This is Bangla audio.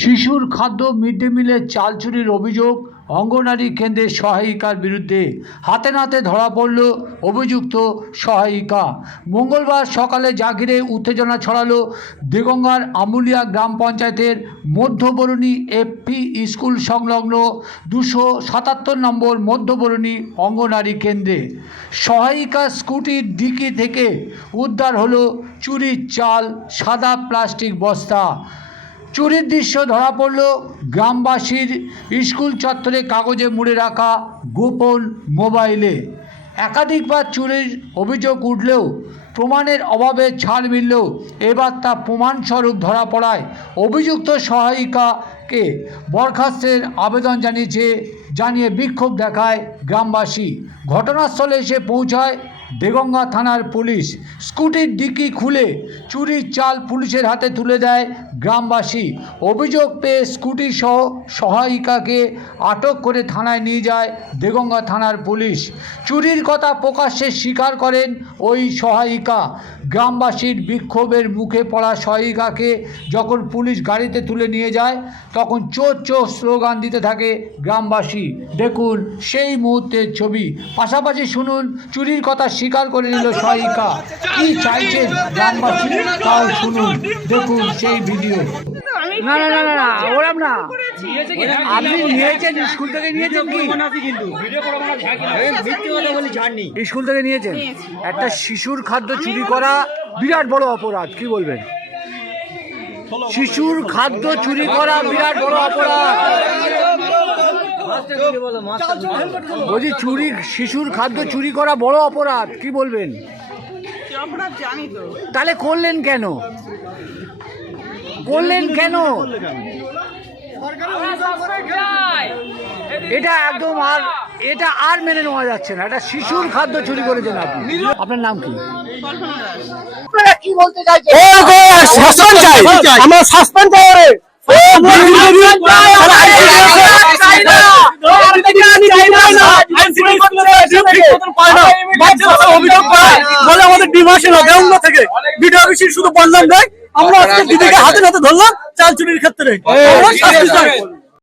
শিশুর খাদ্য মিড ডে মিলের চাল চুরির অভিযোগ অঙ্গনারী কেন্দ্রের সহায়িকার বিরুদ্ধে। হাতে নাতে ধরা পড়ল অভিযুক্ত সহায়িকা। মঙ্গলবার সকালে জাগিরে উত্তেজনা ছড়ালো দেগঙ্গার আমুলিয়া গ্রাম পঞ্চায়েতের মধ্যবরণী এফপি স্কুল সংলগ্ন 277 নম্বর মধ্যবরণী অঙ্গনারী কেন্দ্রে। সহায়িকা স্কুটির ডিকি থেকে উদ্ধার হলো চুরির চাল, সাদা প্লাস্টিক বস্তা। চুরির দৃশ্য ধরা পড়ল গ্রামবাসীর স্কুল চত্বরে কাগজে মুড়ে রাখা গোপন মোবাইলে। একাধিকবার চুরির অভিযোগ উঠলেও প্রমাণের অভাবে ছাড় মিললেও এবার তা প্রমাণস্বরূপ ধরা পড়ায় অভিযুক্ত সহায়িকাকে বরখাস্তের আবেদন জানিয়ে বিক্ষোভ দেখায় গ্রামবাসী। ঘটনাস্থলে এসে পৌঁছায় দেগঙ্গা থানার পুলিশ। স্কুটির ডিকি খুলে চুরির চাল পুলিশের হাতে তুলে দেয় গ্রামবাসী। অভিযোগ পেয়ে স্কুটি সহ সহায়িকাকে আটক করে থানায় নিয়ে যায় দেগঙ্গা থানার পুলিশ। চুরির কথা প্রকাশ্যে স্বীকার করেন ওই সহায়িকা। গ্রামবাসীর বিক্ষোভের মুখে পড়া সহায়িকাকে যখন পুলিশ গাড়িতে তুলে নিয়ে যায় তখন চোর চোর স্লোগান দিতে থাকে গ্রামবাসী। দেখুন সেই মুহূর্তের ছবি, পাশাপাশি শুনুন চুরির কথা স্বীকার করে নিল সহায়িকা। কি চাইছেন গ্রামবাসী তাও শুনুন, দেখুন সেই ভিডিও। না না না না না, ওরম না, আপনি নিয়েছেন স্কুল থেকে, নিয়েছেন কি স্কুল থেকে নিয়েছেন? একটা শিশুর খাদ্য চুরি করা বিরাট বড় অপরাধ, কি বলবেন? শিশুর খাদ্য চুরি করা বিরাট বড় অপরাধ। বলছি শিশুর খাদ্য চুরি করা বড় অপরাধ, কি বলবেন? তাহলে করলেন কেন? এটা একদম এটা আর মেনে নেওয়া যাচ্ছে না। এটা শিশুর খাদ্য চুরি করেছেন আপনি। আপনার নাম কি? আপনারা কি বলতে চাইছেন? আমরা সাসপেন্ড চাই। শুধু বললাম নয়, আমরা আজকে দিদিকে হাতে নাতে ধরলাম চাল চুরির ক্ষেত্রে।